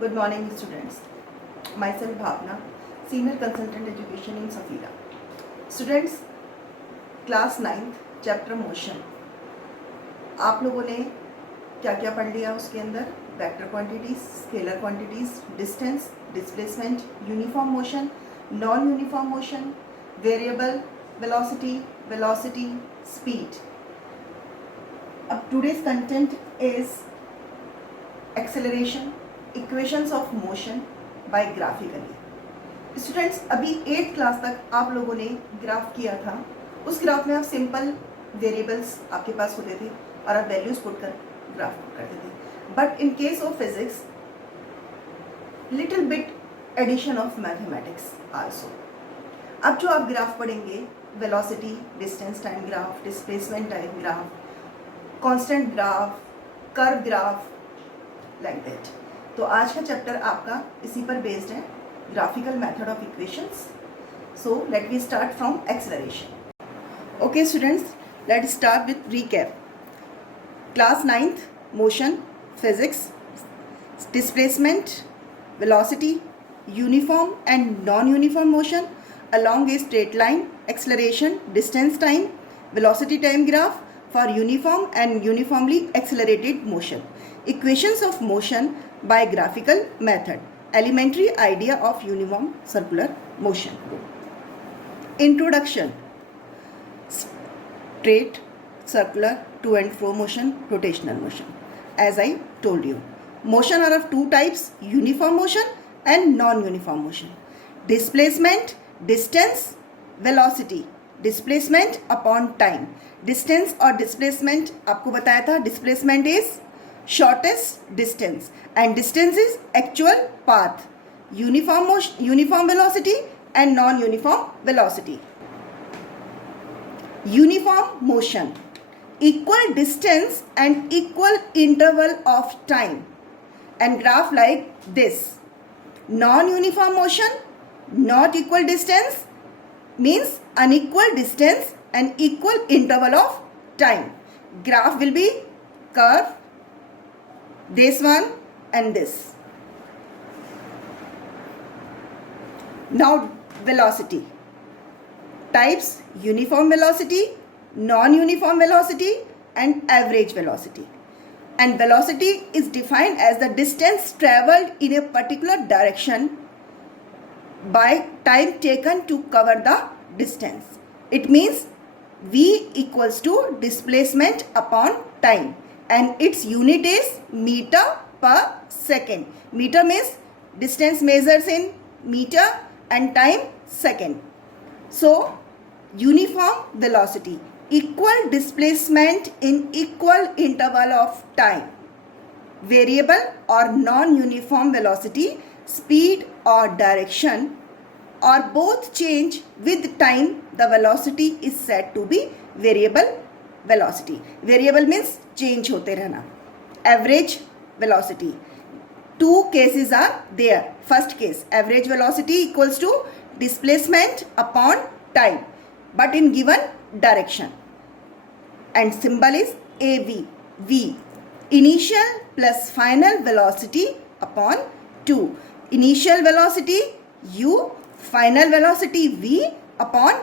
Good morning, students. Myself Bhavna, Senior Consultant Education in Safira. Students, class 9th chapter motion, आप लोगों ने क्या क्या पढ़ लिया उसके अंदर? Vector quantities, scalar quantities, distance, displacement, uniform motion, non uniform motion, variable, velocity, velocity, speed. अब today's content is acceleration, equations of motion by graphically. Students, अभी 8th क्लास तक आप लोगों ने ग्राफ किया था. उस ग्राफ में आप सिंपल वेरिएबल्स आपके पास होते थे और आप वैल्यूज पुट कर ग्राफ पुट करते थे. But in case of physics, little bit addition of mathematics also. अब जो आप ग्राफ पढ़ेंगे, velocity, distance time graph, displacement time graph, constant graph, curve graph, like that. तो आज का चैप्टर आपका इसी पर बेस्ड है, graphical method of equations. So let we start from acceleration. Okay students, let start with recap. Class 9th motion, physics, displacement, velocity, uniform and non-uniform motion along a straight line, acceleration, distance time, velocity time graph for uniform and uniformly accelerated motion, equations of motion by graphical method, elementary idea of uniform circular motion. Introduction. Straight, circular, to and fro motion, rotational motion. As I told you, motion are of two types, uniform motion and non-uniform motion. Displacement, distance, velocity. Displacement upon time. Distance और displacement आपको बताया था. Displacement is shortest distance and distance is actual path. Uniform motion, uniform velocity and non-uniform velocity. Uniform motion, equal distance and equal interval of time, and graph like this. Non-uniform motion, not equal distance, means unequal distance and equal interval of time. Graph will be curve, this one and this. Now velocity. Types: uniform velocity, non-uniform velocity and average velocity. And velocity is defined as the distance travelled in a particular direction by time taken to cover the distance. It means V equals to displacement upon time, and its unit is meter per second. Meter means distance measures in meter and time second. So uniform velocity, equal displacement in equal interval of time. Variable or non-uniform velocity, speed or direction or both change with time, the velocity is said to be variable velocity. Variable means change होते रहना. Average velocity, two cases are there. First case, average velocity equals to displacement upon time but in given direction, and symbol is AV. V, initial plus final velocity upon 2. Initial velocity U, final velocity V upon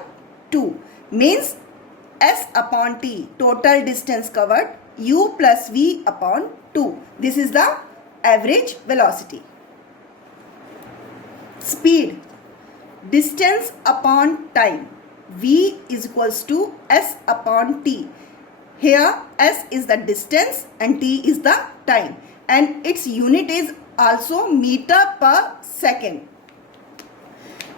2, means S upon T, total distance covered, U plus V upon 2. This is the average velocity. Speed, distance upon time, V is equals to S upon T. Here S is the distance and T is the time, and its unit is also meter per second.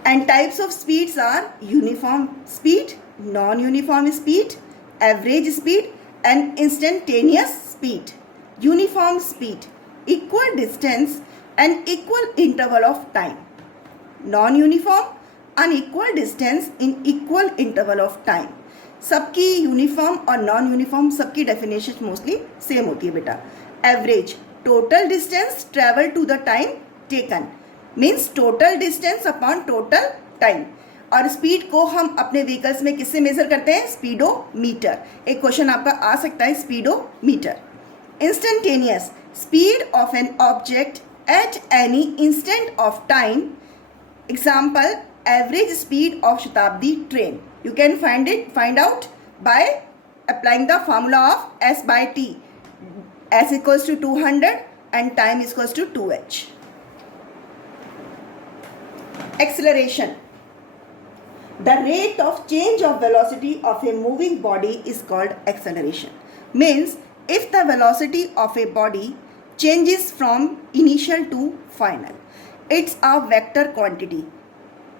And types of speeds are uniform speed, non-uniform speed, average speed and instantaneous speed. Uniform speed, equal distance and equal interval of time. Non-uniform, unequal distance in equal interval of time. सबकी uniform और non uniform सबकी definition mostly same होती है बेटा. Average, total distance travel to the time taken, means total distance upon total time. और speed को हम अपने व्हीकल्स में किससे मेजर करते हैं? स्पीडोमीटर. एक क्वेश्चन आपका आ सकता है speedometer. Instantaneous, speed of an object at any instant of time. Example, average speed of Shatabdi train. You can find out by applying the formula of S by T. S equals to 200 and time is equals to 2h. Acceleration. The rate of change of velocity of a moving body is called acceleration. Means if the velocity of a body changes from initial to final, it's a vector quantity.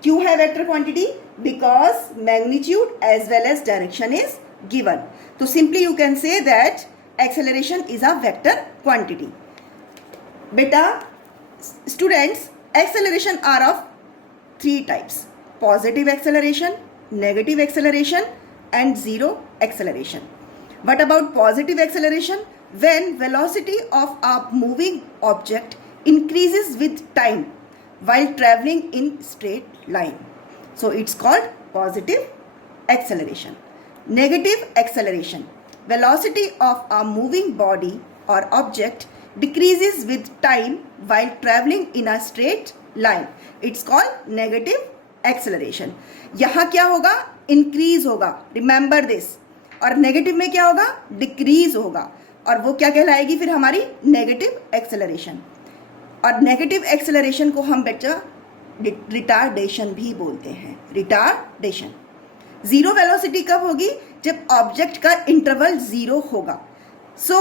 क्यों है vector quantity? Because magnitude as well as direction is given. So simply you can say that acceleration is a vector quantity. Beta, students, acceleration are of three types: positive acceleration, negative acceleration and zero acceleration. What about positive acceleration? When velocity of a moving object increases with time while traveling in straight line. So it's called positive acceleration. Negative acceleration. Velocity of a moving body or object decreases with time while traveling in a straight line. It's called negative acceleration. यहाँ क्या होगा? Increase होगा. Remember this. और negative में क्या होगा? Decrease होगा. और वो क्या कहलाएगी फिर हमारी? Negative acceleration. और नेगेटिव एक्सेलरेशन को हम बच्चा रिटार्डेशन भी बोलते हैं. रिटार्डेशन. जीरो वेलोसिटी कब होगी? जब ऑब्जेक्ट का इंटरवल जीरो होगा. सो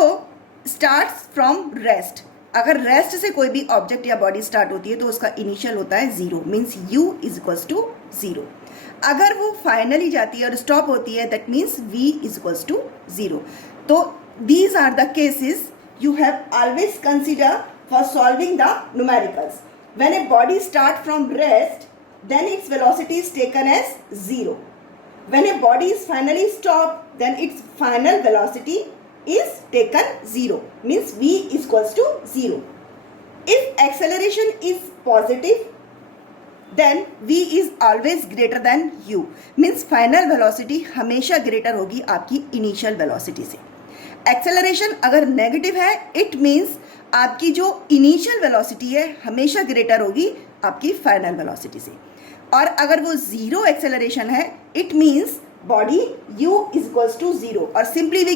स्टार्ट्स फ्रॉम रेस्ट. अगर रेस्ट से कोई भी ऑब्जेक्ट या बॉडी स्टार्ट होती है तो उसका इनिशियल होता है zero, means u is equals to zero. अगर वो फाइनली जाती है और स्टॉप होती है that means v is equals to zero. तो these are the cases you have always consider for solving the numericals. When a body starts from rest, then its velocity is taken as 0. When a body is finally stopped, then its final velocity is taken 0. Means v is equals to 0. If acceleration is positive, then v is always greater than u. Means final velocity हमेशा greater होगी आपकी initial velocity से. Acceleration अगर negative है, it means आपकी जो initial velocity है हमेशा ग्रेटर होगी आपकी फाइनल वेलोसिटी से. और अगर वो जीरो एक्सेलरेशन है, it means body u is equals to zero. और simply we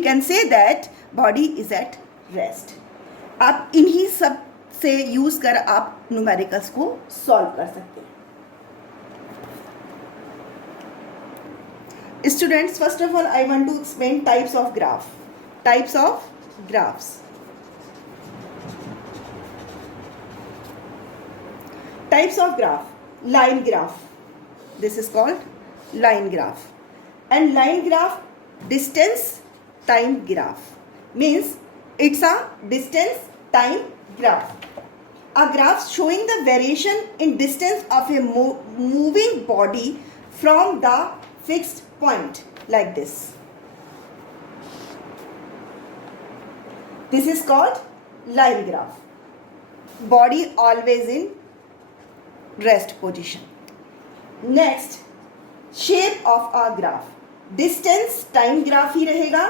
can say that body is at rest. आप इन्हीं सब से यूज कर आप न्यूमेरिकल्स को सॉल्व कर सकते हैं. Students, first of all, I want to explain types of graph. Types of graphs. Types of graph. Line graph. This is called line graph. And line graph, distance time graph. Means it's a distance time graph. A graph showing the variation in distance of a moving body from the fixed point like this. This is called line graph. Body always in rest position. Next, shape of a graph. Distance time graph ही रहेगा,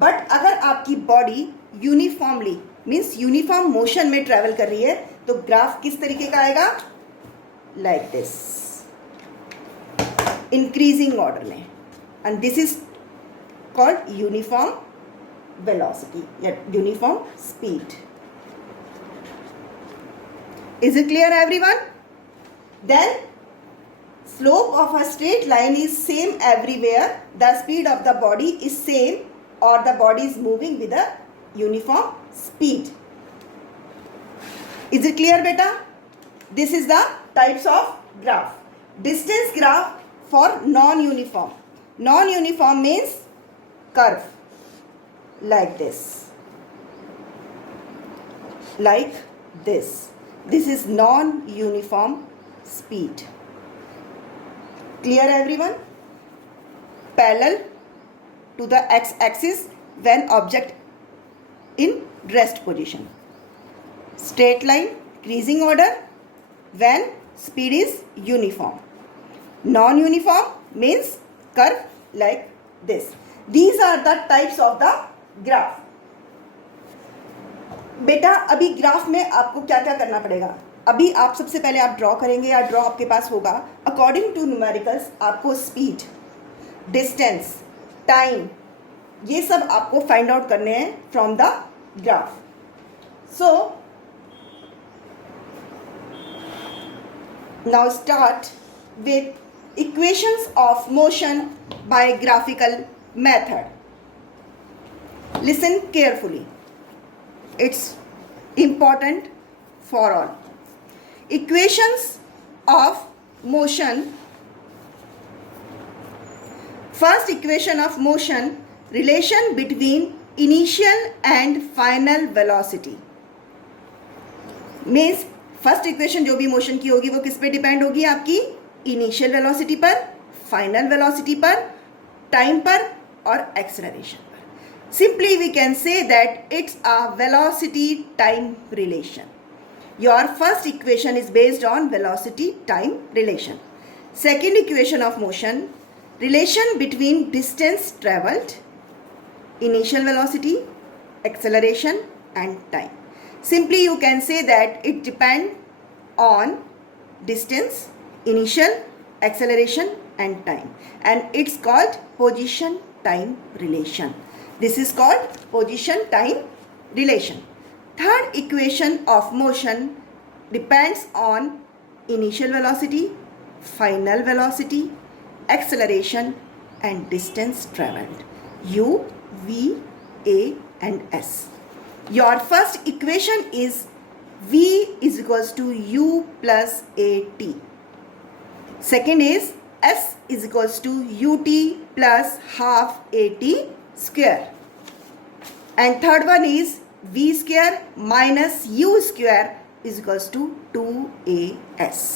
but अगर आपकी body uniformly means uniform motion में travel कर रही है तो graph किस तरीके का आएगा? Like this. Increasing order में. And this is called uniform velocity, uniform speed. Is it clear everyone? Then slope of a straight line is same everywhere. The speed of the body is same or the body is moving with a uniform speed. Is it clear beta? This is the types of graph. Distance graph for non-uniform. Non-uniform means curve like this. Like this. This is non-uniform speed. Clear everyone? Parallel to the x-axis when object in rest position. Straight line, increasing order when speed is uniform. Non-uniform means curve like this. These are the types of the graph. बेटा अभी graph में आपको क्या क्या करना पड़ेगा? अभी आप सबसे पहले आप ड्रॉ करेंगे या ड्रॉ आपके पास होगा। अकॉर्डिंग टू न्यूमेरिकल्स आपको स्पीड, डिस्टेंस, टाइम, ये सब आपको फाइंड आउट करने हैं from the graph. So now start with equations of motion by graphical method. Listen carefully. It's important for all. Equations of motion. First equation of motion, relation between initial and final velocity. Means first equation जो भी motion की होगी वो किस पे depend होगी? आपकी initial velocity पर, फाइनल वेलोसिटी पर, टाइम पर और एक्सेलरेशन पर. Simply we can say that it's a velocity time relation. Your first equation is based on velocity time relation. Second equation of motion, relation between distance travelled, initial velocity, acceleration and time. Simply you can say that it depends on distance, initial, acceleration and time, and it's called position time relation. This is called position time relation. Third equation of motion depends on initial velocity, final velocity, acceleration and distance traveled. U, V, A and S. Your first equation is V is equals to U plus AT. Second is S is equals to UT plus half AT square. And third one is V square minus U square is equals to 2AS.